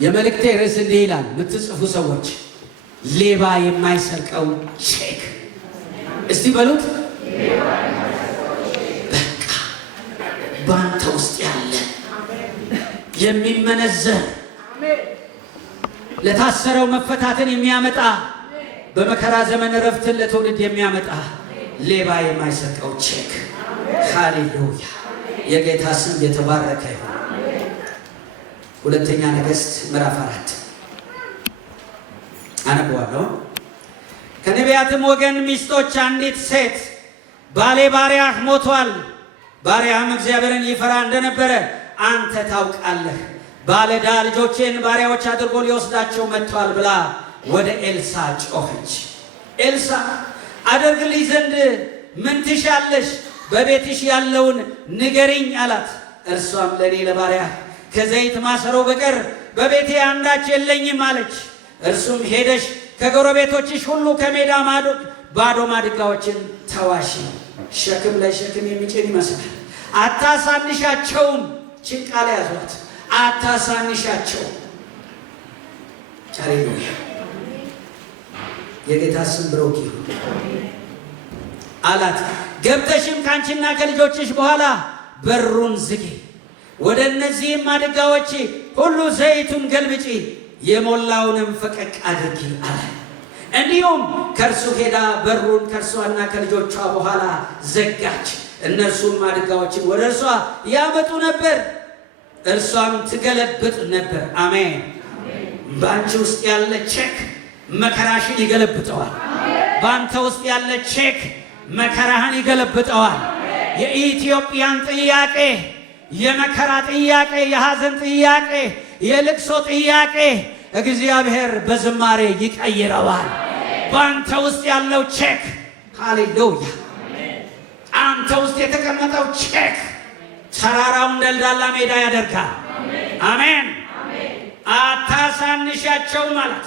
የመልእክቴ ርዕስ እንዲህ ይላል። የምትጽፉ ሰዎች ሌባ የማይሰርቀው ቼክ። እስቲ በሉት። በቃ ባንተ ውስጥ ያለ የሚመነዘር ለታሰረው መፈታትን የሚያመጣ በመከራ ዘመን እረፍትን ለትውልድ የሚያመጣ ሌባ የማይሰርቀው ቼክ። ሃሌሉያ! የጌታ ስም የተባረከ ይሁን። ሁለተኛ ነገሥት ምዕራፍ 4 አነበዋለሁ። ከነቢያትም ወገን ሚስቶች አንዲት ሴት ባሌ ባሪያህ ሞቷል፣ ባሪያህም እግዚአብሔርን ይፈራ እንደነበረ አንተ ታውቃለህ፣ ባለዕዳ ልጆቼን ባሪያዎች አድርጎ ሊወስዳቸው መጥቷል ብላ ወደ ኤልሳ ጮኸች። ኤልሳ አደርግልሽ ዘንድ ምን ትሻለሽ? በቤትሽ ያለውን ንገሪኝ አላት። እርሷም ለእኔ ለባሪያህ ከዘይት ማሰሮ በቀር በቤቴ አንዳች የለኝም አለች። እርሱም ሄደሽ ከጎረቤቶችሽ ሁሉ ከሜዳ ባዶ ማድጋዎችን ተዋሺ። ሸክም ላይ ሸክም የሚጭን ይመስላል። አታሳንሻቸውም። ጭንቃላ ያዟት። አታሳንሻቸው። ሃሌሉያ! የጌታ ስም ብሩክ ይሁን አላት። ገብተሽም ካንቺና ከልጆችሽ በኋላ በሩን ዝጊ፣ ወደ እነዚህም ማድጋዎች ሁሉ ዘይቱን ገልብጪ፣ የሞላውንም ፈቀቅ አድርጊ አለ። እንዲሁም ከእርሱ ሄዳ በሩን ከእርሷና ከልጆቿ በኋላ ዘጋች። እነርሱም ማድጋዎችን ወደ እርሷ ያመጡ ነበር፣ እርሷም ትገለብጥ ነበር። አሜን። በአንቺ ውስጥ ያለ ቼክ መከራሽን ይገለብጠዋል። በአንተ ውስጥ ያለ ቼክ መከራህን ይገለብጠዋል። የኢትዮጵያን ጥያቄ፣ የመከራ ጥያቄ፣ የሐዘን ጥያቄ፣ የልቅሶ ጥያቄ እግዚአብሔር በዝማሬ ይቀይረዋል። በአንተ ውስጥ ያለው ቼክ ሃሌሉያ! አንተ ውስጥ የተቀመጠው ቼክ ተራራውን ደልዳላ ሜዳ ያደርጋል። አሜን። አታሳንሻቸው ማለት።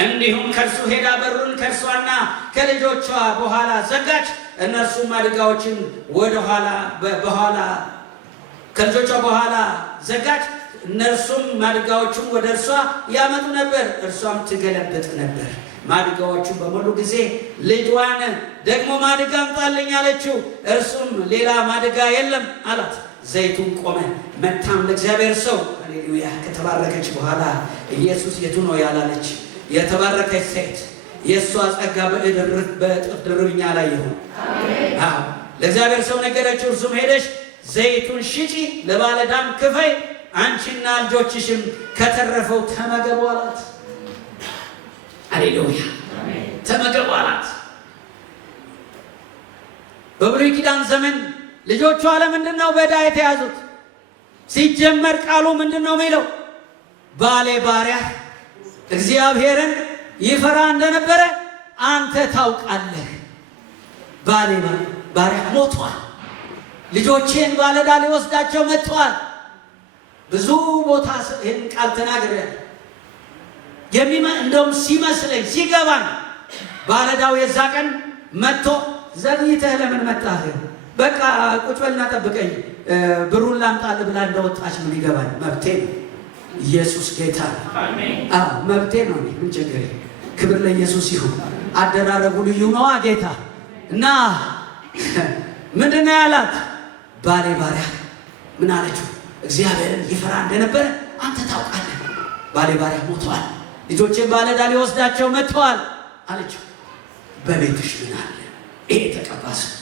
እንዲሁም ከእርሱ ሄዳ በሩን ከእርሷና ከልጆቿ በኋላ ዘጋች። እነርሱም ማድጋዎችን በኋላ ከልጆቿ በኋላ ዘጋች። እነርሱም ማድጋዎቹን ወደ እርሷ ያመጡ ነበር፣ እርሷም ትገለብጥ ነበር። ማድጋዎቹን በሞሉ ጊዜ ልጇን ደግሞ ማድጋ አምጣልኝ አለችው። እርሱም ሌላ ማድጋ የለም አላት። ዘይቱን ቆመ። መታም ለእግዚአብሔር ሰው ሃሌሉያ ከተባረከች በኋላ ኢየሱስ የቱ ነው ያላለች የተባረከች ሴት የእሷ ጸጋ በእጥፍ ድርብኛ ላይ ይሁን። ለእግዚአብሔር ሰው ነገረችው። እርሱም ሄደሽ ዘይቱን ሽጪ፣ ለባለዕዳም ክፈይ፣ አንቺና ልጆችሽም ከተረፈው ተመገቡ አላት። ሃሌሉያ! ተመገቡ አላት። በብሉይ ኪዳን ዘመን ልጆቿ ለምንድን ነው በዕዳ የተያዙት? ሲጀመር ቃሉ ምንድን ነው የሚለው? ባሌ ባሪያህ እግዚአብሔርን ይፈራ እንደነበረ አንተ ታውቃለህ። ባሌ ባሪያህ ሞቷል፣ ልጆቼን ባለዕዳ ሊወስዳቸው መጥቷል። ብዙ ቦታ ይህን ቃል ተናግሬያለሁ። እንደውም ሲመስለኝ ሲገባኝ ባለዕዳው የዛ ቀን መጥቶ ዘግይተህ ለምን መጣህ? በቃ ቁጭ በልና ጠብቀኝ ብሩን ላምጣልህ ብላ እንደወጣች ነው የሚገባኝ። መብቴ ነው። ኢየሱስ ጌታ ነው። መብቴ ነው። ምን ችግር? ክብር ለኢየሱስ ይሁን። አደራረጉ ልዩ ነዋ ጌታ። እና ምንድን ነው ያላት? ባሌ ባሪያ ምን አለችው? እግዚአብሔርን ይፈራ እንደነበረ አንተ ታውቃለህ። ባሌ ባሪያ ሞተዋል፣ ልጆቼን ባለዕዳ ሊወስዳቸው መጥተዋል አለችው። በቤትሽ ምን አለ? ይሄ የተቀባ ሰው፣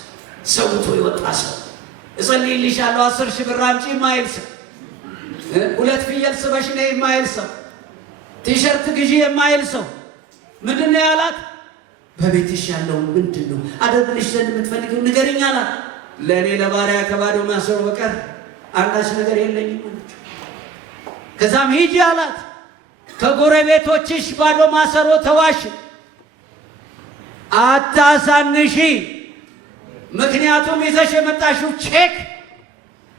ሰውቶ የወጣ ሰው፣ እጸልይልሻለሁ 10 ሺህ ብር አምጪ የማይል ሰው፣ 2 ፍየል ስበሽ ነይ የማይል ሰው፣ ቲሸርት ግዢ የማይል ሰው ምንድን ነው ያላት? በቤትሽ ያለው ምንድን ነው? አደርግልሽ ዘንድ የምትፈልጊው ንገሪኝ አላት። ለእኔ ለባሪያ ከባዶ ማሰሮ በቀር አንዳች ነገር የለኝም አለችው። ከዛም ሂጂ አላት፣ ከጎረቤቶችሽ ባዶ ማሰሮ ተዋሽ፣ አታሳንሺ። ምክንያቱም ይዘሽ የመጣሽው ቼክ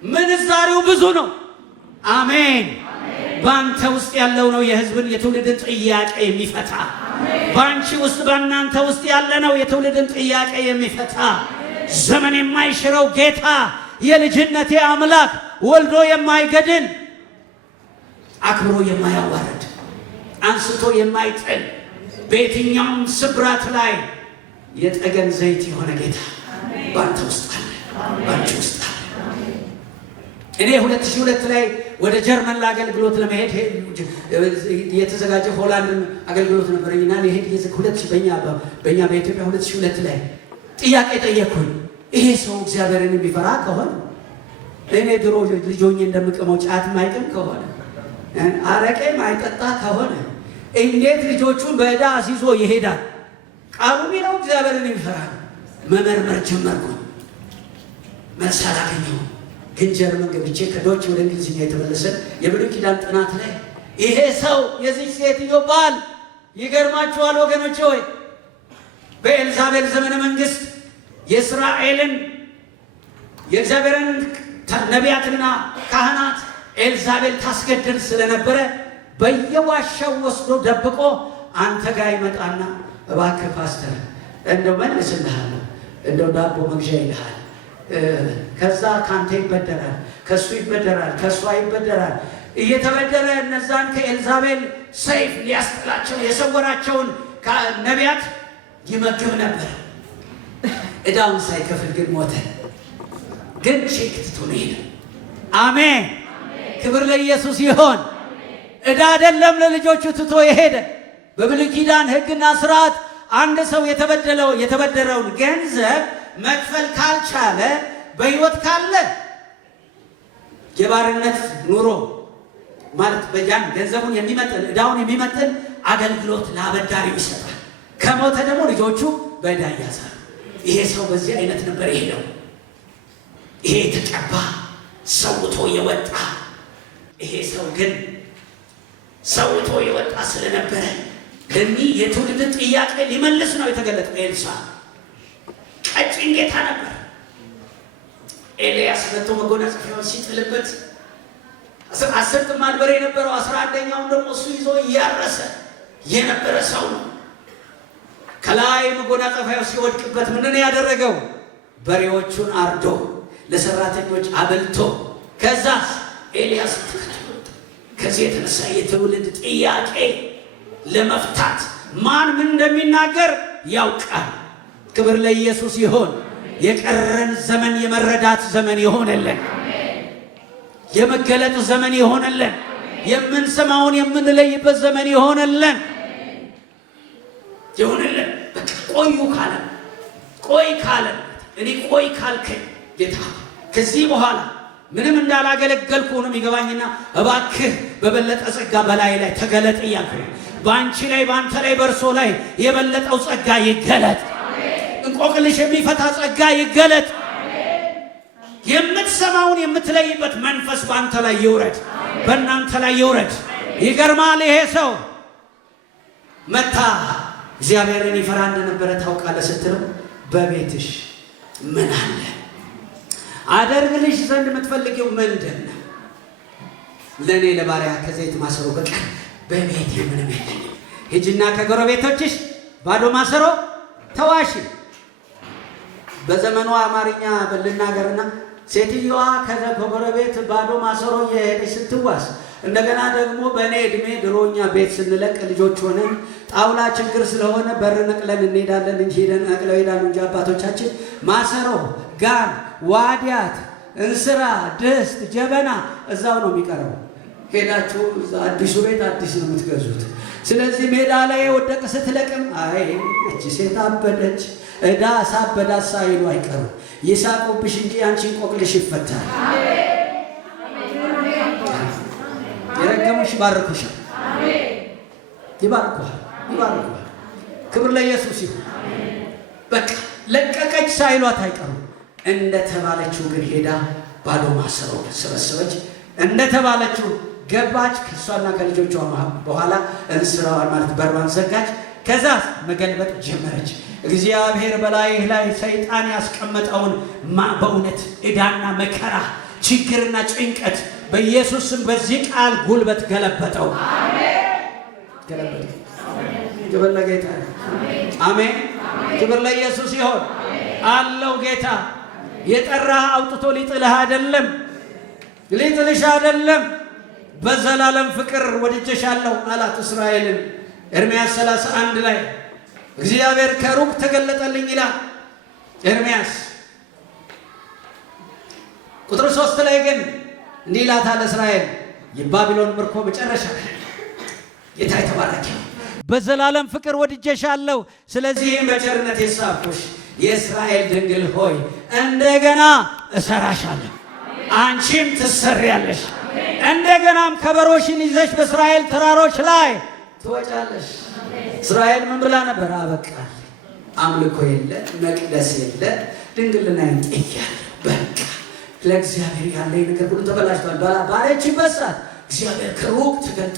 ምንዛሬው ብዙ ነው። አሜን። በአንተ ውስጥ ያለው ነው የሕዝብን የትውልድን ጥያቄ የሚፈታ። በአንቺ ውስጥ በእናንተ ውስጥ ያለ ነው የትውልድን ጥያቄ የሚፈታ። ዘመን የማይሽረው ጌታ፣ የልጅነቴ አምላክ፣ ወልዶ የማይገድል አክብሮ የማያዋርድ አንስቶ የማይጥል በየትኛውም ስብራት ላይ የጠገን ዘይት የሆነ ጌታ ባንተ ውስጥ አለ፣ ባንቺ ውስጥ አለ። እኔ 2002 ላይ ወደ ጀርመን ለአገልግሎት ለመሄድ የተዘጋጀ ሆላንድን አገልግሎት ነበረኝና ለሄድ በእኛ በኢትዮጵያ 2002 ላይ ጥያቄ ጠየቅኩኝ። ይሄ ሰው እግዚአብሔርን የሚፈራ ከሆነ እኔ ድሮ ልጆኜ እንደምቅመው ጫት ማይቅም ከሆነ አረቄ ማይጠጣ ከሆነ እንዴት ልጆቹን በዕዳ አስይዞ ይሄዳል? ቃሉ ሚለው እግዚአብሔርን የሚፈራ መመርመር ጀመርኩኝ። መልስ አላገኘሁም። ግን ጀርመን ገብቼ ከዶች ወደ እንግሊዝኛ የተመለሰ የብሉይ ኪዳን ጥናት ላይ ይሄ ሰው የዚህ ሴትዮ ባል ይገርማችኋል ወገኖቼ ሆይ በኤልዛቤል ዘመነ መንግስት የእስራኤልን የእግዚአብሔርን ነቢያትና ካህናት ኤልዛቤል ታስገድል ስለነበረ በየዋሻው ወስዶ ደብቆ አንተ ጋር ይመጣና እባክህ ፓስተር እንደው መልስልሃለሁ፣ እንደው ዳቦ መግዣ ይልሃል። ከዛ ካንተ ይበደራል፣ ከሱ ይበደራል፣ ከሷ ይበደራል። እየተበደረ እነዛን ከኤልዛቤል ሰይፍ ሊያስጥላቸው የሰወራቸውን ነቢያት ይመግብ ነበር። ዕዳውን ሳይከፍል ግን ሞተ። ግን ቼክ ትቶ ነው ሄደ። አሜን፣ ክብር ለኢየሱስ ይሆን። ዕዳ አይደለም ለልጆቹ ትቶ የሄደ። በብሉይ ኪዳን ሕግና ስርዓት አንድ ሰው የተበደረውን ገንዘብ መክፈል ካልቻለ በሕይወት ካለ የባርነት ኑሮ ማለት በጃን ገንዘቡን የሚመጥን ዕዳውን የሚመጥን አገልግሎት ለአበዳሪው ይሰጣል። ከሞተ ደግሞ ልጆቹ በዕዳ ያዛሉ። ይሄ ሰው በዚህ አይነት ነበር የሄደው። ይሄ የተቀባ ሰውቶ የወጣ ይሄ ሰው ግን ሰውቶ የወጣ ስለነበረ ለዚህ የትውልድ ጥያቄ ሊመልስ ነው የተገለጠው። ኤልሳ ቀጭን ጌታ ነበር። ኤልያስ መጥቶ መጎናጸፊያውን ሲጥልበት 10 ጥማድ በሬ የነበረው 11ኛውን ደግሞ እሱ ይዞ እያረሰ የነበረ ሰው ነው። ከላይ መጎናጸፊያው ሲወድቅበት ምንድን ያደረገው? በሬዎቹን አርዶ ለሰራተኞች አበልቶ ከዛ ኤልያስ ተከተሉት። ከዚህ የተነሳ የትውልድ ጥያቄ ለመፍታት ማን ምን እንደሚናገር ያውቃል። ክብር ለኢየሱስ ይሆን። የቀረን ዘመን የመረዳት ዘመን ይሆነልን፣ የመገለጥ ዘመን ይሆነልን፣ የምንሰማውን የምንለይበት ዘመን ይሆነልን። በቃ ቆዩ ካለ ቆይ ካለ እኔ ቆይ ካልከኝ ጌታ ከዚህ በኋላ ምንም እንዳላገለገልኩ ነው የሚገባኝና እባክህ በበለጠ ጸጋ በላይ ላይ ተገለጥ እያልኩ በአንቺ ላይ በአንተ ላይ በእርሶ ላይ የበለጠው ጸጋ ይገለጥ። እንቆቅልሽ የሚፈታ ጸጋ ይገለጥ። የምትሰማውን የምትለይበት መንፈስ በአንተ ላይ ይውረድ፣ በእናንተ ላይ ይውረድ። ይገርማል። ይሄ ሰው መታ እግዚአብሔርን ይፈራ እንደነበረ ታውቃለህ ስትለው በቤትሽ ምን አለ? አደርግልሽ ዘንድ የምትፈልጊው ምንድን ነው? ለእኔ ለባሪያ ከዘይት ማሰሮ በቀር በቤቴ ምንም የለኝም። ሂጂና ከጎረቤቶችሽ ባዶ ማሰሮ ተዋሺ። በዘመኗ አማርኛ ልናገርና ሴትዮዋ ከጎረቤት ባዶ ማሰሮ እየሄደች ስትዋስ እንደገና ደግሞ በእኔ ዕድሜ ድሮኛ ቤት ስንለቅ ልጆች ሆነን ጣውላ ችግር ስለሆነ በር ነቅለን እንሄዳለን እንጂ ሄደን ነቅለው ሄዳሉ እንጂ አባቶቻችን ማሰሮ፣ ጋን፣ ዋዲያት፣ እንስራ፣ ድስት፣ ጀበና እዛው ነው የሚቀረው። ሄዳችሁ አዲሱ ቤት አዲስ ነው የምትገዙት። ስለዚህ ሜዳ ላይ ወደቀ ስትለቅም አይ እቺ ሴት አበደች፣ ዕዳ ሳበዳት ሳይሉ አይቀሩም። ይሳቁብሽ እንጂ አንቺን ቆቅልሽ ይፈታል። የረገሙሽ ይባርኩሻል፣ ይባርኩሃል። ክብር ለኢየሱስ ይሁን። በቃ ለቀቀች ሳይሏት አይቀሩም። እንደተባለችው ግን ሄዳ ባዶ ማሰሮ ሰበሰበች። እንደተባለችው ገባች። ከሷና ከልጆቿ በኋላ እንስራዋን ማለት በሯን ዘጋች። ከዛ መገልበጥ ጀመረች። እግዚአብሔር በላይህ ላይ ሰይጣን ያስቀመጠውን በእውነት ዕዳና መከራ፣ ችግርና ጭንቀት በኢየሱስም በዚህ ቃል ጉልበት ገለበጠው። ገለበጠው። ክብር ለጌታ። አሜን። ክብር ለኢየሱስ ይሆን። አለው ጌታ የጠራህ አውጥቶ ሊጥልህ አይደለም፣ ሊጥልሽ አይደለም። በዘላለም ፍቅር ወድጄሻለሁ አላት እስራኤልን። ኤርምያስ 31 ላይ እግዚአብሔር ከሩቅ ተገለጠልኝ ይላል ኤርምያስ። ቁጥር 3 ላይ ግን እንዲህ ይላታል እስራኤል የባቢሎን ምርኮ መጨረሻ ጌታ የተባረከ በዘላለም ፍቅር ወድጄሻለሁ፣ ስለዚህም በቸርነት የሳብኩሽ የእስራኤል ድንግል ሆይ እንደገና እሰራሻለሁ፣ አንቺም ትሰሪያለሽ። እንደገናም ከበሮሽን ይዘሽ በእስራኤል ተራሮች ላይ ትወጫለሽ። እስራኤል ምን ብላ ነበር? አበቃል፣ አምልኮ የለ፣ መቅደስ የለ፣ ድንግልናዬን ጥያለሁ፣ በቃ ለእግዚአብሔር ያለኝ ነገር ሁሉ ተበላሽቷል ባለችበት ሰዓት እግዚአብሔር ከሩቅ ተገልጦ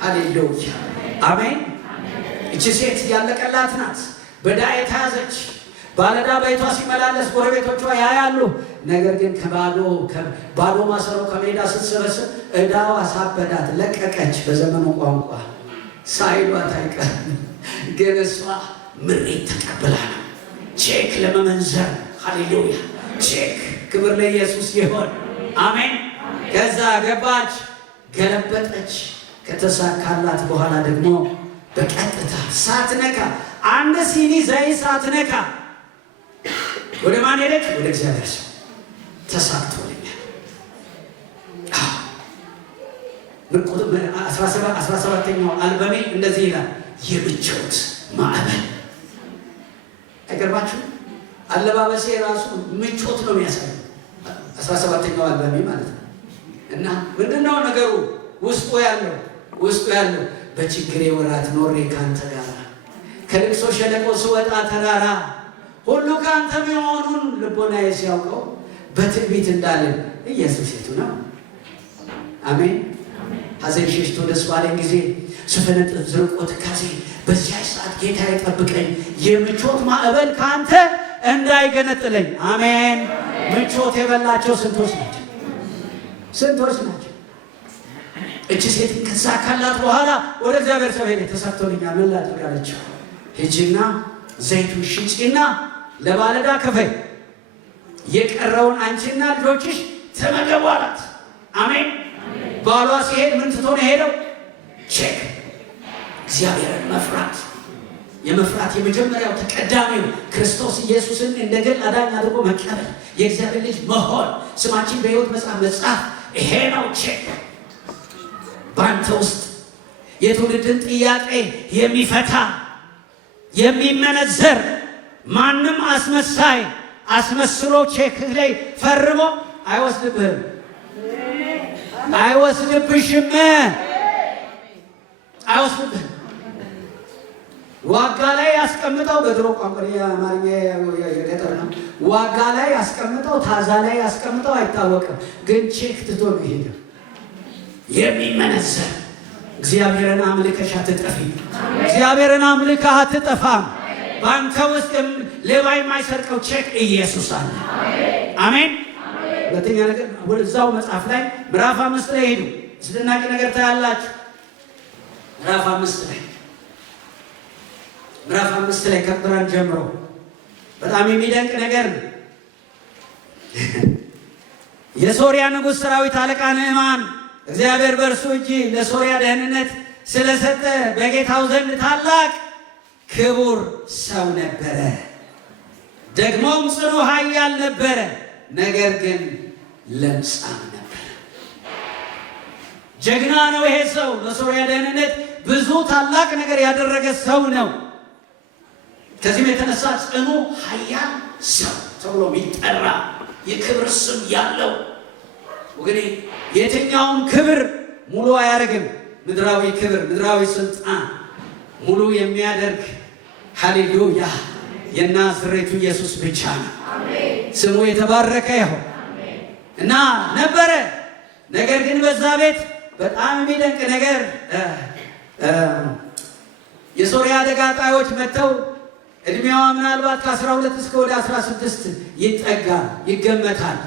ሃሌሉያ አሜን። እቺ ሴት ያለቀላት ናት፣ በዕዳ የተያዘች ባለዕዳ ቤቷ ሲመላለስ ጎረቤቶቿ ያያሉ። ነገር ግን ባዶ ማሰሮ ከሜዳ ስትሰበስብ ዕዳዋ አሳበዳት፣ ለቀቀች። በዘመኑ ቋንቋ ሳይሏት አይቀርም። ግን እሷ ምሬት ተቀብላ ነው ቼክ ለመመንዘር ሃሌሉያ ቼክ። ክብር ለኢየሱስ ይሁን አሜን። ከዛ ገባች፣ ገለበጠች። ከተሳካላት በኋላ ደግሞ በቀጥታ ሳትነካ አንድ ሲኒ ዘይት ሳትነካ ወደ ማን ሄደች? ወደ እግዚአብሔር ሰው። ተሳክቶልኛል። 17ኛው አልበሜ እንደዚህ ይላል፣ የምቾት ማዕበል። አይገርማችሁ? አለባበሴ ራሱ ምቾት ነው የሚያሳየው። 17ኛው አልበሜ ማለት ነው። እና ምንድነው ነገሩ? ውስጡ ያለው በችግሬ ወራት ኖሬ ካንተ ጋር ከልቅሶ ሸለቆ ስወጣ ተራራ ሁሉ ካንተ መሆኑን ልቦናዬ ሲያውቀው በትዕቢት እንዳለን ኢየሱስ የቱ ነው? አሜን። ሐዘን ሸሽቶ ደስ ባለኝ ጊዜ ስፈነጥር ዝርቆ ትካዜ በዚያ ሰዓት ጌታ ይጠብቀኝ፣ የምቾት ማዕበል ካንተ እንዳይገነጥለኝ። አሜን። ምቾት የበላቸው ስንቶች ናቸው? እቺ ሴት ከዛ ካላት በኋላ ወደ እግዚአብሔር ሰው ሄደ። ተሳክቶልኛል፣ ምን ላድርግ አለችው። ሂጂና ዘይቱን ሽጪና ለባለዕዳ ክፈይ፣ የቀረውን አንቺና ልጆችሽ ተመገቡ አላት። አሜን። ባሏ ሲሄድ ምን ትቶ ነው ሄደው? ቼክ። እግዚአብሔርን መፍራት የመፍራት የመጀመሪያው ተቀዳሚው ክርስቶስ ኢየሱስን እንደ ግል አዳኝ አድርጎ መቀበል፣ የእግዚአብሔር ልጅ መሆን፣ ስማችን በሕይወት መጽሐፍ መጻፍ፣ ይሄ ነው ቼክ። በአንተ ውስጥ የትውልድን ጥያቄ የሚፈታ የሚመነዘር ማንም አስመሳይ አስመስሎ ቼክ ላይ ፈርሞ አይወስድብህም፣ አይወስድብሽም፣ አይወስድብህም። ዋጋ ላይ ያስቀምጠው፣ በድሮ ቋንቋ የአማርኛ የገጠር ነው። ዋጋ ላይ ያስቀምጠው፣ ታዛ ላይ ያስቀምጠው አይታወቅም፣ ግን ቼክ ትቶ ነው ይሄዳል። የሚመነዘር እግዚአብሔርን አምልከሽ አትጠፊም። እግዚአብሔርን አምልከህ አትጠፋም። በአንተ ውስጥ ሌባ የማይሰርቀው ቼክ ኢየሱስ አለ። አሜን። ሁለተኛ ነገር ወደዛው መጽሐፍ ላይ ምዕራፍ 5 ላይ ሄዱ። አስደናቂ ነገር ታያላችሁ። ምዕራፍ 5 ላይ ከቁጥር ጀምሮ በጣም የሚደንቅ ነገር ነው። የሶርያ ንጉሥ ሰራዊት አለቃ ንዕማን እግዚአብሔር በእርሱ እጅ ለሶርያ ደህንነት ስለሰጠ በጌታው ዘንድ ታላቅ ክቡር ሰው ነበረ። ደግሞም ጽኑ ኃያል ነበረ፣ ነገር ግን ለምጻም ነበረ። ጀግና ነው ይሄ ሰው። ለሶርያ ደህንነት ብዙ ታላቅ ነገር ያደረገ ሰው ነው። ከዚህም የተነሳ ጽኑ ኃያል ሰው ተብሎ የሚጠራ የክብር ስም ያለው ወገኔ፣ የትኛውም ክብር ሙሉ አያደርግም። ምድራዊ ክብር፣ ምድራዊ ስልጣን ሙሉ የሚያደርግ ሃሌሉያ የናዝሬቱ ኢየሱስ ብቻ ነው። ስሙ የተባረከ ይሁን እና ነበረ። ነገር ግን በዛ ቤት በጣም የሚደንቅ ነገር የሶርያ አደጋ ጣዮች መጥተው እድሜዋ ምናልባት ከ12 እስከ ወደ 16 ይገመታል።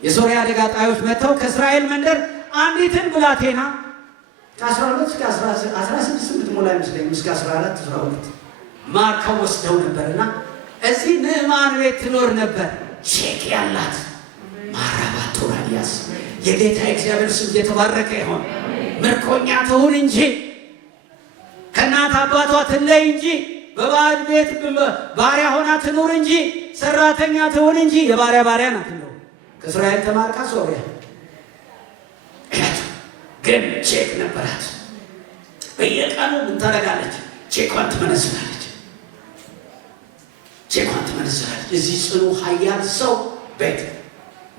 የሶርያ አደጋ ጣዮች መጥተው ከእስራኤል መንደር አንዲትን ብላቴና ከ12 እስከ 16 የምትሞላ አይመስለኝም፣ እስከ 14 12 ማርከው ወስደው ነበርና እዚህ ንዕማን ቤት ትኖር ነበር። ቼክ ያላት ማራባቶራዲያ ይፈወስ። የጌታ እግዚአብሔር ስም የተባረከ ይሁን። ምርኮኛ ትሁን እንጂ ከእናት አባቷ ትለይ እንጂ በባዕድ ቤት ባሪያ ሆና ትኑር እንጂ ሰራተኛ ትሁን እንጂ የባሪያ ባሪያ ናት። እንደው ከእስራኤል ተማርካ ሶርያ ግን ቼክ ነበራት። በየቀኑ ምን ታደርጋለች? ቼኳን ትመነዝራለች። ቼኳን ትመነዝራለች። እዚህ ጽኑ ኃያል ሰው ቤት፣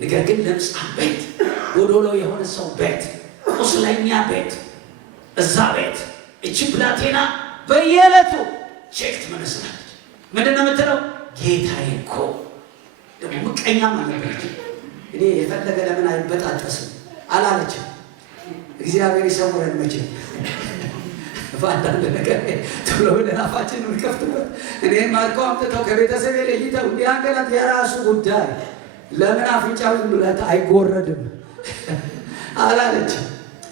ነገር ግን ለምጻም ቤት፣ ጎዶሎ የሆነ ሰው ቤት፣ ቁስለኛ ቤት፣ እዛ ቤት እቺ ብላቴና በየዕለቱ ቼክ ትመነዝራለች። ምንድን ነው የምትለው? ጌታዬ እኮ ደግሞ ምቀኛ ማለት እኔ የፈለገ ለምን አይበጣጠስም አላለችም። እግዚአብሔር ይሰውረን። መቼም በአንዳንድ ነገር ቶሎ ብለን አፋችንን እንከፍትበት። እኔም አልከው አምጥተው ከቤተሰብ ለይተው እንዲያንገላት የራሱ ጉዳይ። ለምን አፍንጫው ብለት አይጎረድም አላለችም።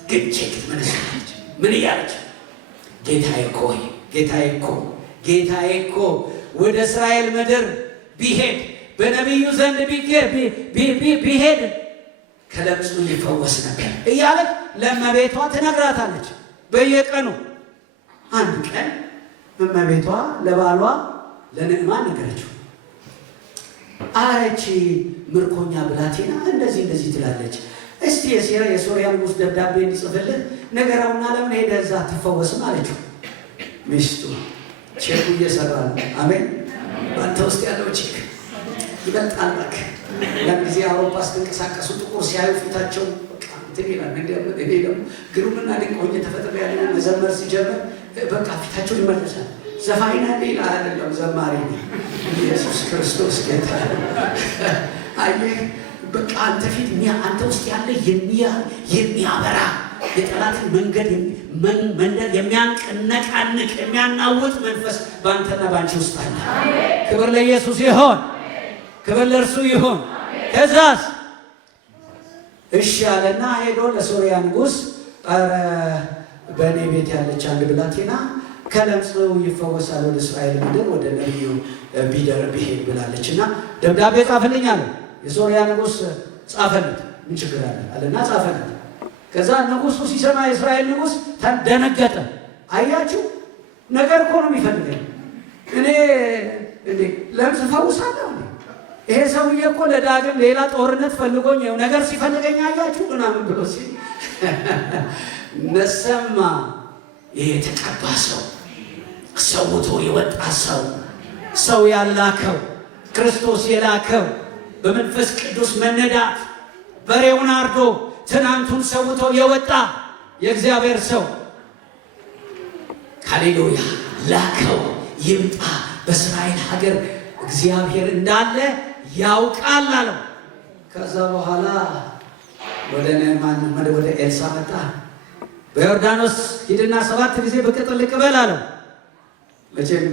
ግን ቼክ ትመነዝራለች። ምን እያለች? ጌታዬ እኮ ጌታዬ እኮ ጌታዬ እኮ ወደ እስራኤል ምድር ቢሄድ በነቢዩ ዘንድ ቢሄድ ከለምጹ ሊፈወስ ነበር እያለች ለእመቤቷ ትነግራታለች በየቀኑ። አንድ ቀን እመቤቷ ለባሏ ለንዕማን ነገረችው። አረቺ ምርኮኛ ብላቴና እንደዚህ እንደዚህ ትላለች። እስቲ የሶርያ ንጉሥ ደብዳቤ እንዲጽፍልህ ነገራውና ለምን ሄደህ እዛ አትፈወስም አለችው። ሚስቱ ቼኩ እየሰራ ነው። አሜን። በአንተ ውስጥ ያለው ቼክ ይበልጣል። እባክህ ያን ጊዜ አውሮፓ ስትንቀሳቀሱ ጥቁር ሲያዩ ፊታቸው በቃ እንትን ይላል። እኔ ደግሞ ግሩምና ድንቅ ሆኜ ተፈጥሬያለሁ። መዘመር ሲጀምር በቃ ፊታቸው ይመለሳል። ዘፋኝ ነህ ሌላ አይደለም፣ ዘማሪ ነህ። ኢየሱስ ክርስቶስ ጌታ። አየህ በቃ አንተ ፊት አንተ ውስጥ ያለ የሚያበራ የጠላትን መንገድ የሚያንቀነቃንቅ የሚያናውጥ መንፈስ በአንተና በአንቺ ውስጥ አለ። ክብር ለኢየሱስ ይሆን፣ ክብር ለእርሱ ይሆን። ከዛስ እሺ አለና ሄዶ ለሶርያ ንጉሥ ኧረ በእኔ ቤት ያለች አንድ ብላቴና ከለምጹ ይፈወሳል ወደ እስራኤል ምድር ወደ ነቢዩ ቢሄድ ብላለች እና ደብዳቤ ጻፍልኝ አለ። የሶርያ ንጉሥ ጻፈለት። ምን ችግር አለ አለና ጻፈለት። ከዛ ንጉሡ ሲሰማ የእስራኤል ንጉሥ ደነገጠ። አያችሁ ነገር እኮ ነው የሚፈልገኝ እኔ እንዴ ለምጽ ፈውሳለሁ። ይሄ ሰውዬ እኮ ለዳግም ሌላ ጦርነት ፈልጎኝ ነገር ሲፈልገኝ አያችሁ ምናምን ብሎ ሲል ነሰማ። ይሄ የተቀባ ሰው ሰውቶ የወጣ ሰው ያላከው ክርስቶስ የላከው በመንፈስ ቅዱስ መነዳት በሬውን አርዶ ትናንቱን ሰውቶ የወጣ የእግዚአብሔር ሰው ሃሌሉያ ላከው ይምጣ። በእስራኤል ሀገር እግዚአብሔር እንዳለ ያውቃል አለው። ከዛ በኋላ ወደ ነዕማን ወደ ኤልሳ መጣ። በዮርዳኖስ ሂድና 7 ጊዜ ብቅ ጥልቅ በል አለው። መቼም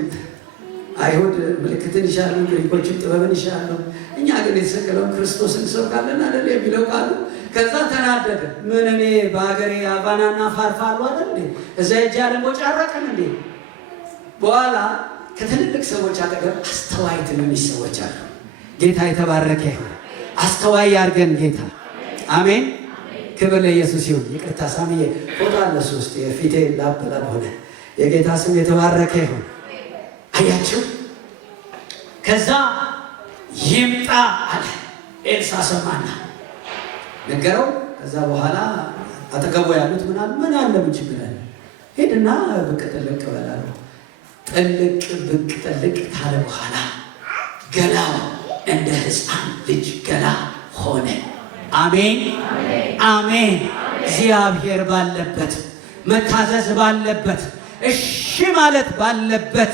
አይሁድ ምልክትን ይሻሉ፣ ግሪኮችም ጥበብን ይሻሉ። እኛ ግን የተሰቀለውን ክርስቶስን እንሰብካለን አይደል የሚለው ቃሉ። ከዛ ተናደደ። ምን እኔ በሀገሬ አባናና ፋርፋሉ አይደል እንዴ እዛ እጃ ደግሞ ጫረቀን እንዴ። በኋላ ከትልልቅ ሰዎች አጠገብ አስተዋይ ትንንሽ ሰዎች አሉ። ጌታ የተባረከ ይሁን። አስተዋይ ያርገን ጌታ። አሜን። ክብር ለኢየሱስ ይሁን። ይቅርታ ሳሚዬ ፎቶ አለሱ ውስጥ የፊቴ ላብ ሆነ። የጌታ ስም የተባረከ ይሁን። አያችሁ ከዛ ይምጣ አለ። ኤልሳ ሰማና ነገረው። ከዛ በኋላ አጠገቡ ያሉት ምን አለ ምን ችግር አለ ሄድና ብቅ ጥልቅ በላለሁ። ጥልቅ ብቅ ጥልቅ ካለ በኋላ ገላው እንደ ሕፃን ልጅ ገላ ሆነ። አሜን አሜን። እግዚአብሔር ባለበት መታዘዝ ባለበት እሺ ማለት ባለበት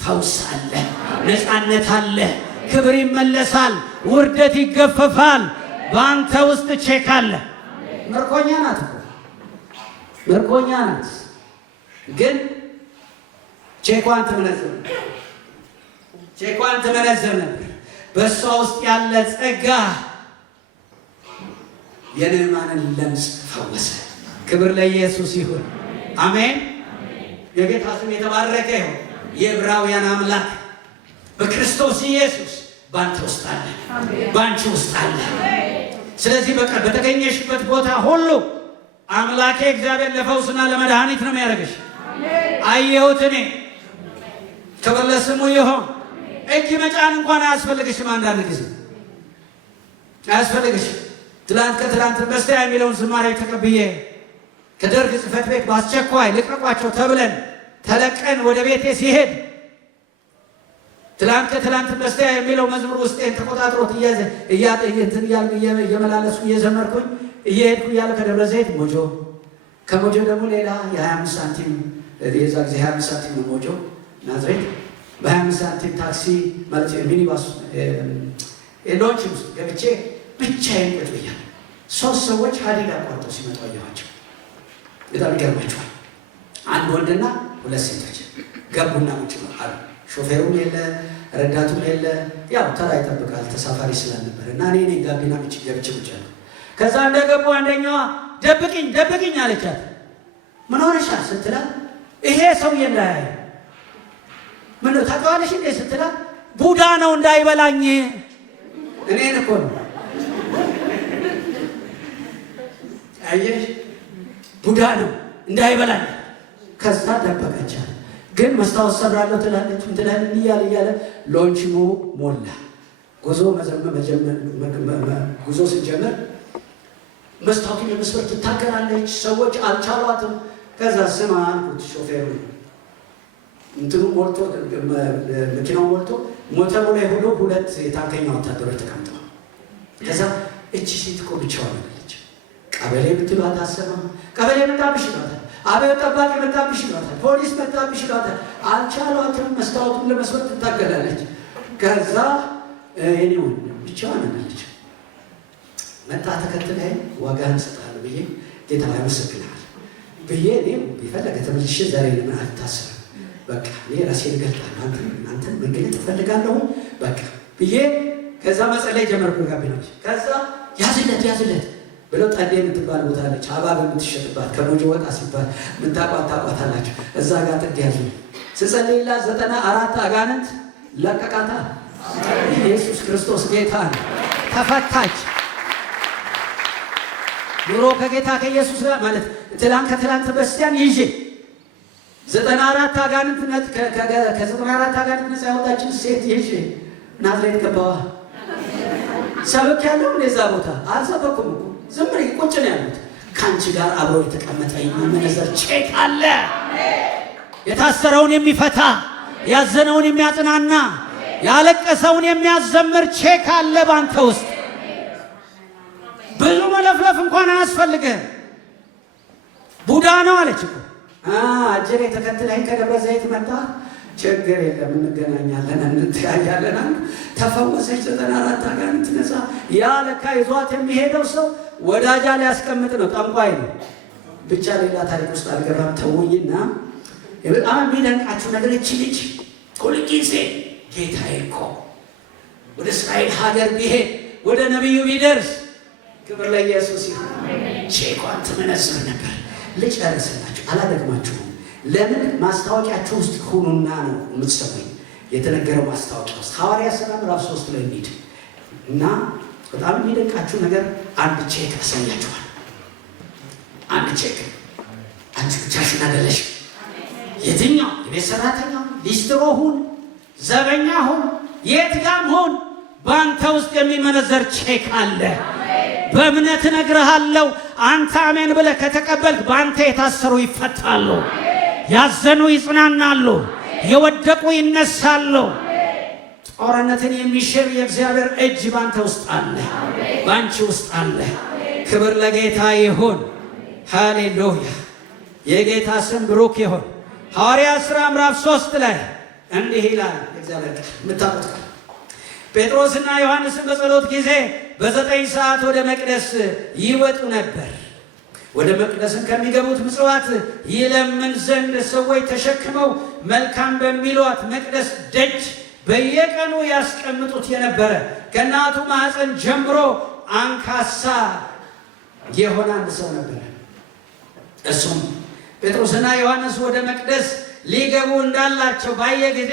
ፈውስ አለ፣ ነፃነት አለ፣ ክብር ይመለሳል፣ ውርደት ይገፈፋል። በአንተ ውስጥ ቼክ አለ። ምርኮኛ ናት እኮ ምርኮኛ ናት፣ ግን ቼኳን ትመነዝር ነበር። በእሷ ውስጥ ያለ ጸጋ የንዕማንን ለምጽ ፈወሰ። ክብር ለኢየሱስ ይሁን። አሜን። የጌታ ስም የተባረከ ይሁን። የዕብራውያን አምላክ በክርስቶስ ኢየሱስ ባንተ ውስጥ አለ፣ ባንቺ ውስጥ አለ። ስለዚህ በቃ በተገኘሽበት ቦታ ሁሉ አምላኬ እግዚአብሔር ለፈውስና ለመድኃኒት ነው የሚያደርግሽ። አየሁት እኔ። ክብር ለስሙ ይሁን። እጅ መጫን እንኳን አያስፈልግሽም። አንዳንድ ጊዜ አያስፈልግሽም። ከትላንት በስቲያ የሚለውን ዝማሬ ተቀብዬ ከደርግ ጽሕፈት ቤት በአስቸኳይ ልቀቋቸው ተብለን ተለቀን ወደ ቤቴ ሲሄድ ከትላንት በስቲያ የሚለው መዝሙር ውስጤን ተቆጣጥሮት እየመላለሱ እየዘመርኩኝ እየሄድኩ እያለ ከደብረ ዘይት ሞጆ፣ ከሞጆ ደግሞ ሌላ የ25 ሳንቲም የዛ ጊዜ 25 ሳንቲም ነው ሞጆ ናዝሬት። በ25 ሳንቲም ታክሲ ማለት ሚኒባስ ሎንች ውስጥ ገብቼ ብቻዬን ቁጭ ብያለሁ። 3 ሰዎች ሀዲድ አቋርጠው ሲመጡ አየኋቸው። በጣም ይገርማቸዋል። አንድ ወንድና 2 ሴቶች ገቡና ቁጭ አሉ። ሾፌሩም የለ ረዳቱም የለ፣ ያው ተራ ይጠብቃል ተሳፋሪ ስላልነበር እና እኔ ጋቢና ብቻ ገብቼ ቁጭ አልኩ። ከዛ እንደገቡ አንደኛዋ ደብቅኝ አለቻት። ምን ሆነሻል ስትላት ይሄ ሰውዬ እንዳያይ ምን ታውቂዋለሽ እንዴ ስትላት ቡዳ ነው እንዳይበላኝ። እኔን እኮ ነው አየሽ፣ ቡዳ ነው እንዳይበላኝ። ከዛ ደበቀቻት። ግን መስታወት ሰብራለሁ ትላለች እንትላለን እያለ ሎንችሞ ሞላ። ጉዞ ስንጀምር መስታወቱን የመስበር ትታገራለች። ሰዎች አልቻሏትም። ከዛ ስማ አልኩት ሾፌሩ እንትኑ ሞልቶ መኪናው ሞልቶ ሞተሩ ላይ ሆኖ 2 የታንከኛ ወታደሮች ተቀምጠዋል። ከዛ እቺ ሴት እኮ ብቻዋን አለች። ቀበሌ ብትሏት አሰማ። ቀበሌ መጣብሽ ይሏታል። አብዮት ጠባቂ መጣብሽ ይሏታል። ፖሊስ መጣብሽ ይሏታል። አልቻሏትም። መስታወቱን ለመስበር ትታገላለች። ከዛ እኔው ብቻዋን አለች። መጣ ተከትለኝ ዋጋህን እሰጥሃለሁ ብዬ ጌታ ያመሰግናል ብዬ እኔም ቢፈለገ ተመልሼ ዛሬ ለምን አልታሰርም? በቃ እኔ ራሴን እገልጣለሁ፣ አንተን መገለጥ እፈልጋለሁ በቃ ብዬ ከዛ መጸለይ ጀመርኩ። ጋቢናች ከዛ ያዝለት ብለው ጠዴ የምትባል ቦታ አለች፣ ሀባብ የምትሸጥባት ከሞጆ ወጣ ሲባል ታቋታላችሁ። እዛ ጋር ጥግ ያዙ። ስጸልይላት 94 አጋንንት ለቀቃታ። ኢየሱስ ክርስቶስ ጌታ ነው። ተፈታች። ኑሮ ከጌታ ከኢየሱስ ጋር ማለት ከትላንት በስቲያን ይዤ 94 አጋንንት ከ94 አጋንንት ነፃ ያወጣችን ሴት ይዤ ናዝሬት ገባዋ። ሰብክ ያለው ለዛ ቦታ አልሰበኩም እኮ ዝም ብዬ ቁጭ ነው ያሉት። ከአንቺ ጋር አብሮ የተቀመጠ የሚመነዘር ቼክ አለ። የታሰረውን የሚፈታ ያዘነውን የሚያጽናና ያለቀሰውን የሚያዘምር ቼክ አለ ባንተ ውስጥ። ብዙ መለፍለፍ እንኳን አያስፈልግም። ቡዳ ነው አለች እኮ አጀሬ ተከትለኝ ከደብረ ዘይት መጣ። ችግር የለም እንገናኛለን፣ እንተያያለን። ተፈወሰች። 94 አጋንንት ነፃ። ያ ለካ ይዟት የሚሄደው ሰው ወዳጃ ሊያስቀምጥ ነው፣ ጠንቋይ ነው። ብቻ ሌላ ታሪክ ውስጥ አልገባም። ተውኝና በጣም የሚደንቃችሁ ነገር እቺ ልጅ ሁልጊዜ ጌታዬ እኮ ወደ እስራኤል ሀገር ቢሄድ ወደ ነቢዩ ቢደርስ፣ ክብር ለኢየሱስ ይሁን፣ ቼኳን ትመነዝር ነበር። ልጨርስላችሁ፣ አላደግማችሁም። ለምን ማስታወቂያችሁ ውስጥ ሁኑና ነው የምትሰሙኝ። የተነገረው ማስታወቂያ ውስጥ ሐዋርያት ሥራ ምዕራፍ 3 ላይ እንሂድ እና በጣም የሚደንቃችሁ ነገር አንድ ቼክ ያሳያችኋል። አንድ ቼክ አንቺ ብቻሽን አይደለሽ። የትኛው የቤት ሰራተኛ ሊስትሮ ሁን፣ ዘበኛ ሁን፣ የት ጋም ሁን፣ በአንተ ውስጥ የሚመነዘር ቼክ አለ። በእምነት እነግርሃለሁ፣ አንተ አሜን ብለህ ከተቀበልክ በአንተ የታሰሩ ይፈታሉ፣ ያዘኑ ይጽናናሉ፣ የወደቁ ይነሳሉ። ጦርነትን የሚሽር የእግዚአብሔር እጅ በአንተ ውስጥ አለ፣ በአንቺ ውስጥ አለ። ክብር ለጌታ ይሁን። ሃሌሉያ! የጌታ ስም ብሩክ ይሁን። ሐዋርያት ሥራ ምዕራፍ 3 ላይ እንዲህ ይላል እግዚአብሔር የምታውቁት ቃል። ጴጥሮስና ዮሐንስን በጸሎት ጊዜ በ9 ሰዓት ወደ መቅደስ ይወጡ ነበር። ወደ መቅደስን ከሚገቡት ምጽዋት ይለምን ዘንድ ሰዎች ተሸክመው መልካም በሚሏት መቅደስ ደጅ በየቀኑ ያስቀምጡት የነበረ ከእናቱ ማኅፀን ጀምሮ አንካሳ የሆነ አንድ ሰው ነበረ። እሱም ጴጥሮስና ዮሐንስ ወደ መቅደስ ሊገቡ እንዳላቸው ባየ ጊዜ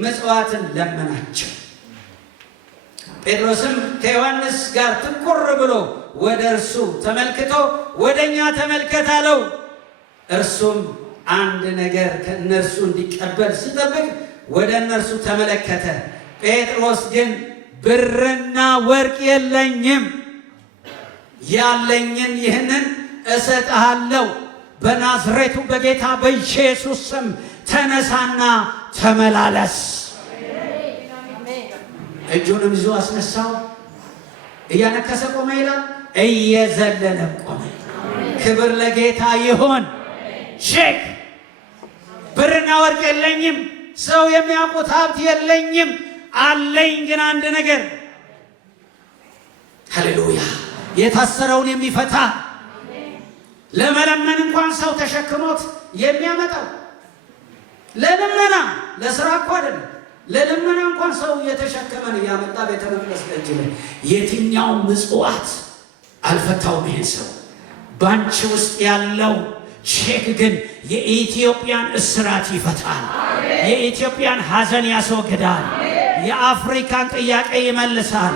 ምጽዋትን ለመናቸው። ጴጥሮስም ከዮሐንስ ጋር ትኩር ብሎ ወደ እርሱ ተመልክቶ ወደኛ ተመልከት አለው። እርሱም አንድ ነገር ከእነርሱ እንዲቀበል ሲጠብቅ ወደ እነርሱ ተመለከተ። ጴጥሮስ ግን ብርና ወርቅ የለኝም፣ ያለኝን ይህንን እሰጥሃለሁ፣ በናዝሬቱ በጌታ በኢየሱስ ስም ተነሳና ተመላለስ። እጁንም ይዞ አስነሳው። እያነከሰ ቆመ ይላል፣ እየዘለለም ቆመ። ክብር ለጌታ ይሁን። ቼክ ብርና ወርቅ የለኝም፣ ሰው የሚያውቁት ሀብት የለኝም፣ አለኝ ግን አንድ ነገር። ሃሌሉያ! የታሰረውን የሚፈታ ለመለመን እንኳን ሰው ተሸክሞት የሚያመጣው ለልመና ለስራ እኮ አይደለም። ለልመና እንኳን ሰው እየተሸከመን እያመጣ ቤተ መቅደስ ደጅ ላይ የትኛው ምጽዋት አልፈታውም ይሄን ሰው። ባንቺ ውስጥ ያለው ቼክ ግን የኢትዮጵያን እስራት ይፈታል። የኢትዮጵያን ሐዘን ያስወግዳል። የአፍሪካን ጥያቄ ይመልሳል።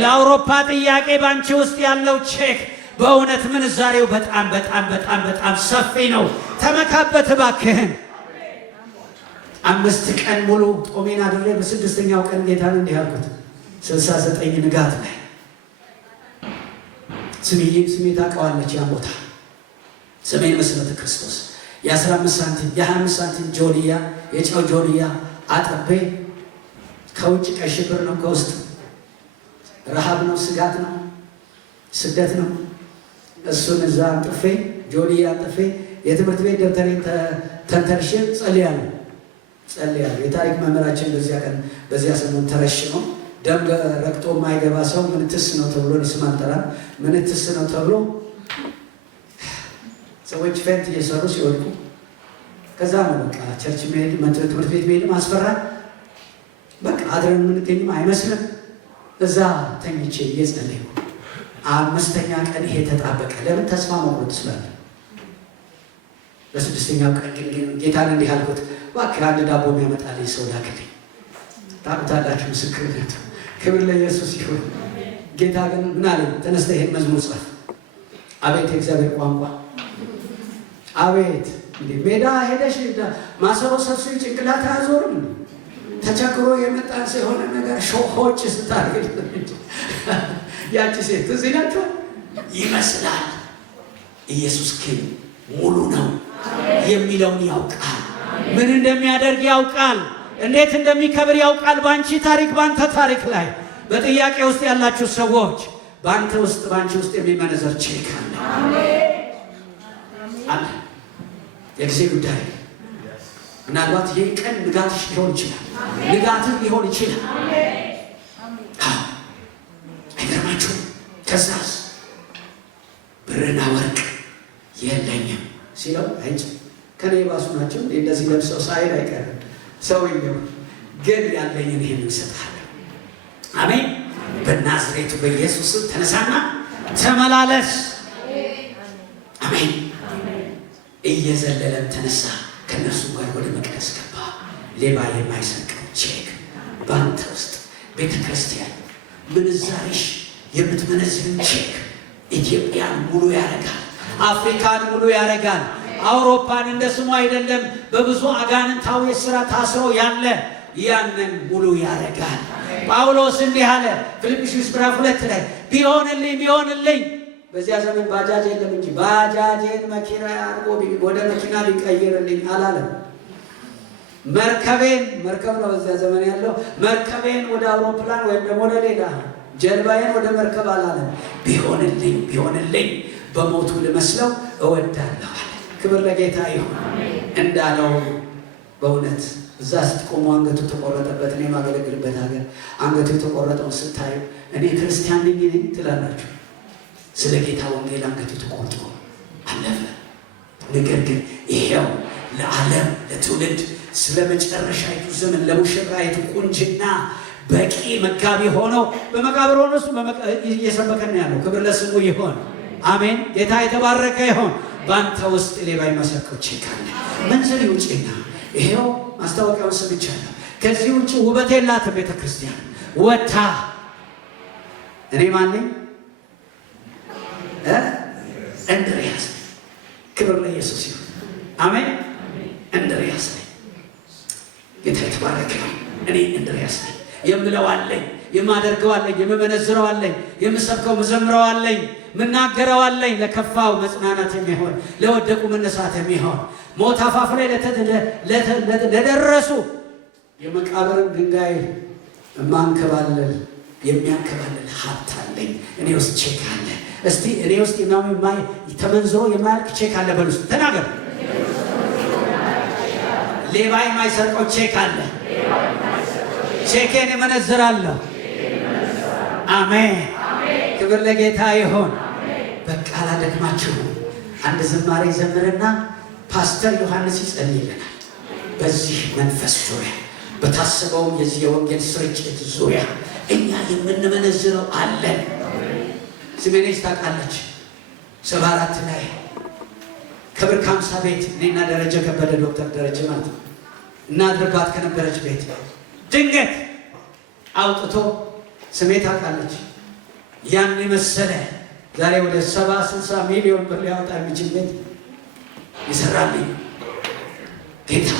ለአውሮፓ ጥያቄ ባንቺ ውስጥ ያለው ቼክ በእውነት ምንዛሬው በጣም በጣም በጣም በጣም ሰፊ ነው። ተመካበት እባክህን። 5 ቀን ሙሉ ጦሜን አድሬ በ6ኛው ቀን ጌታን እንዲህ አልኩት። 69 ንጋት ላይ ስሜ ታውቀዋለች ያን ቦታ ስሜን መሰረተ ክርስቶስ የ15 ሳንቲም የ25 ሳንቲም ጆንያ የጨው ጆንያ አጥቤ ከውጭ ቀይ ሽብር ነው፣ ከውስጥ ረሃብ ነው፣ ስጋት ነው፣ ስደት ነው። እሱን እዛ አንጥፌ ጆንያ አንጥፌ የትምህርት ቤት ደብተሬን ተንተርሼ ጸልያለሁ። የታሪክ መምህራችን በዚያ ሰሞን ተረሽኖ ደም ረግጦ የማይገባ ሰው ምንትስ ነው ተብሎ ስም አልጠራም። ምንትስ ነው ተብሎ ሰዎች ፌንት እየሰሩ ሲወድቁ ከዛ ነው በቃ ቸርች መሄድ ትምህርት ቤት መሄድም አስፈራል። በቃ አድረን የምንገኝም አይመስልም። እዛ ተኝቼ እየጸለይኩ 5ኛ ቀን ይሄ ተጣበቀ። ለምን ተስፋ መቁረጥ ስላለ። በ6ኛው ቀን ግን ጌታን እንዲህ አልኩት፣ እባክህ አንድ ዳቦ የሚያመጣልኝ ሰው ላክልኝ። ታውቁታላችሁ ምስክርነቱ። ክብር ለኢየሱስ ይሁን። ጌታ ግን ምን አለ? ተነስተህ ይሄን መዝሙር ጻፍ። አቤት የእግዚአብሔር ቋንቋ! አቤት እንዴ! ሜዳ ሄደሽ ማሰሮ ሰብስቢ ጭንቅላት አያዞርም። ተቸግሮ የመጣ ሰው የሆነ ነገር ሾሆች ስታርግ ያቺ ሴት ትዝ ይላችኋል። ይመስላል ኢየሱስ ግን ሙሉ ነው የሚለውን ያውቃል። ምን እንደሚያደርግ ያውቃል። እንዴት እንደሚከብር ያውቃል። ባንቺ ታሪክ ባንተ ታሪክ ላይ በጥያቄ ውስጥ ያላችሁ ሰዎች ባንቺ ውስጥ የሚመነዘር ቼክ አለ። አሜን። የጊዜ ጉዳይ ምናልባት ይህ ቀን ንጋትሽ ሊሆን ይችላል። ንጋትህ ሊሆን ይችላል። አይገርማችሁም? ከዛስ ብርና ወርቅ የለኝም ሲለው አይጭ ከኔ የባሱ ናቸው እንደዚህ ለብሰው ሳይል አይቀርም ሰውየው ግን ያለኝን ይሄን እሰጥሃለሁ። አሜን። በናዝሬቱ በኢየሱስ ተነሳና ተመላለስ። አሜን። እየዘለለም ተነሳ፣ ከነሱ ጋር ወደ መቅደስ ገባ። ሌባ የማይሰርቀው ቼክ በአንተ ውስጥ ቤተ ክርስቲያን ምንዛሬሽ የምትመነዝርን ቼክ ኢትዮጵያን ሙሉ ያደርጋል። አፍሪካን ሙሉ ያደርጋል። አውሮፓን እንደ ስሙ አይደለም በብዙ አጋንንታዊ ስራ ታስሮ ያለ ያንን ሙሉ ያደርጋል። ጳውሎስ እንዲህ አለ ፊልጵስዩስ ምዕራፍ 2 ላይ ቢሆንልኝ በዚያ ዘመን ባጃጅ የለም እንጂ ባጃጄን መኪና አድርጎ ወደ መኪና ሊቀይርልኝ አላለም። መርከብ ነው በዚያ ዘመን ያለው። መርከቤን ወደ አውሮፕላን ወይም ደግሞ ወደ ሌላ ጀልባዬን ወደ መርከብ አላለም። ቢሆንልኝ በሞቱ ልመስለው እወዳለሁ። ክብር ለጌታ ይሁን። እንዳለው በእውነት እዛ ስትቆሙ አንገቱ ተቆረጠበት። እኔ የማገለግልበት ሀገር አንገቱ የተቆረጠውን ስታዩ እኔ ክርስቲያን ነኝ ትላላችሁ። ስለ ጌታ ወንጌል አንገቱ ተቆርጦ አለፈ። ነገር ግን ይሄው ለዓለም ለትውልድ ስለ መጨረሻይቱ ዘመን ለሙሽራይቱ ቁንጅና በቂ መጋቢ ሆነው በመቃብር ሆኖ እሱ እየሰበከን ያለው። ክብር ለስሙ ይሆን። አሜን። ጌታ የተባረከ ይሆን። በአንተ ውስጥ ሌባ የማይሰርቀው ቼክ አለ። መንዘሪ ውጭና ይሄው ማስታወቂያውን ሰምቻለሁ። ከዚህ ውጭ ውበት የላትም ቤተ ክርስቲያን ወታ እኔ ማን ነኝ? እንድርያስ። ክብር ለኢየሱስ ይሁን። አሜን። እንድርያስ ነኝ። ጌታ የተባረከ ነው። እኔ እንድርያስ ነኝ። የምለው አለኝ፣ የማደርገው አለኝ፣ የምመነዝረው አለኝ፣ የምሰብከው ምዘምረው አለኝ፣ ምናገረው አለኝ። ለከፋው መጽናናት የሚሆን ለወደቁ መነሳት የሚሆን ሞት አፋፍ ላይ ለደረሱ የመቃብርን ድንጋይ ማንከባለል የሚያንከባለል ሀብት አለኝ። እኔ ውስጥ ቼክ አለ። እስቲ እኔ ውስጥ ተመንዝሮ የማያልቅ ቼክ አለ በሉ። ተናገር። ሌባ የማይሰርቀው ቼክ አለ። ቼኬን እመነዝራለሁ። አሜን። ክብር ለጌታ ይሁን። በቃ አላደክማችሁም። አንድ ዝማሬ ዘምርና ፓስተር ዮሐንስ ይጸልይልናል። በዚህ መንፈስ ዙሪያ በታሰበውም የዚህ የወንጌል ስርጭት ዙሪያ እኛ የምንመነዝረው አለን። ስሜነች ታውቃለች። 74 ላይ ክብር ካምሳ ቤት እኔና ደረጀ ከበደ ዶክተር ደረጀ ማለት ነው እናድርባት ከነበረች ቤት ድንገት አውጥቶ ስሜ ታውቃለች። ያን የመሰለ ዛሬ ወደ 70-60 ሚሊዮን ብር ሊያወጣ የሚችል ቤት ይሰራልኝ ጌታ።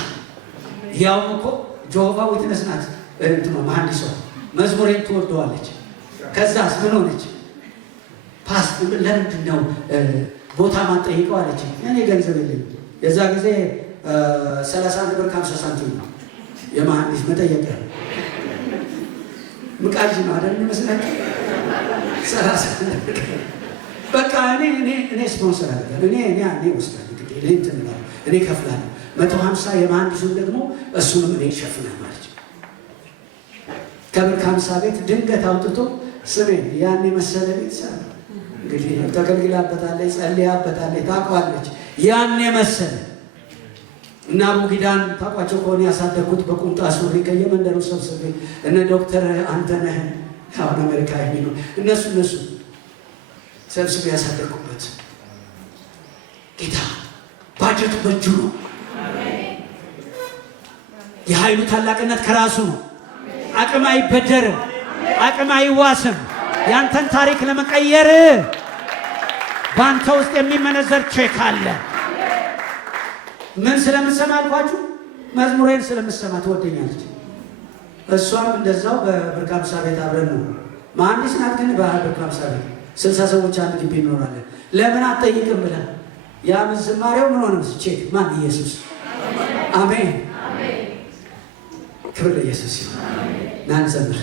ያውም እኮ ጆሆቫ ዊትነስ ናት። እንትኖ መሐንዲሷ መዝሙሬን ትወደዋለች። ከዛስ ምን ሆነች? ለምንድን ነው ቦታ ማንጠይቀው አለች። እኔ ገንዘብ የለኝም። የዛ ጊዜ 30 ብር ከ50 ሳንቲም ነው የመሐንዲስ መጠየቂያ። ምቃዥ ነው አይደል ይመስላችሁ? 30 በቃ እኔ ስፖንሰር አደርጋለሁ። እኔ ወስዳለሁ። እኔ ከፍላለሁ። 150 የመሐንዲሱን ደግሞ እሱንም እኔ ይሸፍናል ማለት ነው። ክብር ካምሳ ቤት ድንገት አውጥቶ ስሜ ያን የመሰለ ቤት ሰራ። እንግዲህ ተገልግላበታለች፣ ጸልያበታለች፣ ታውቀዋለች። ያን የመሰለ እና አቡጊዳን ታውቋቸው ከሆነ ያሳደግኩት በቁምጣ ሱሪ ከየመንደሩ ሰብስቤ እነ ዶክተር አንተነህን አሁን አሜሪካ የሚኖር እነሱ ሰብስቤ ያሳደግኩበት ጌታ ባጀቱ በእጁ ነው። የኃይሉ ታላቅነት ከራሱ ነው። አቅም አይበደርም፣ አቅም አይዋስም። ያንተን ታሪክ ለመቀየር በአንተ ውስጥ የሚመነዘር ቼክ አለ። ምን ስለምሰማ አልኳችሁ? መዝሙሬን ስለምሰማ ትወደኛለች። እሷም እንደዛው በብር ካምሳ ቤት አብረን ነው። መሐንዲስ ናት፣ ግን በብር ካምሳ ቤት 60 ሰዎች አንድ ግቢ እንኖራለን። ለምን አትጠይቅም ብላ ያ ዝማሬው ምን ሆነ? ቼክ ማን? ኢየሱስ። አሜን። ክብር ለኢየሱስ ይሁን። ናን ዘምር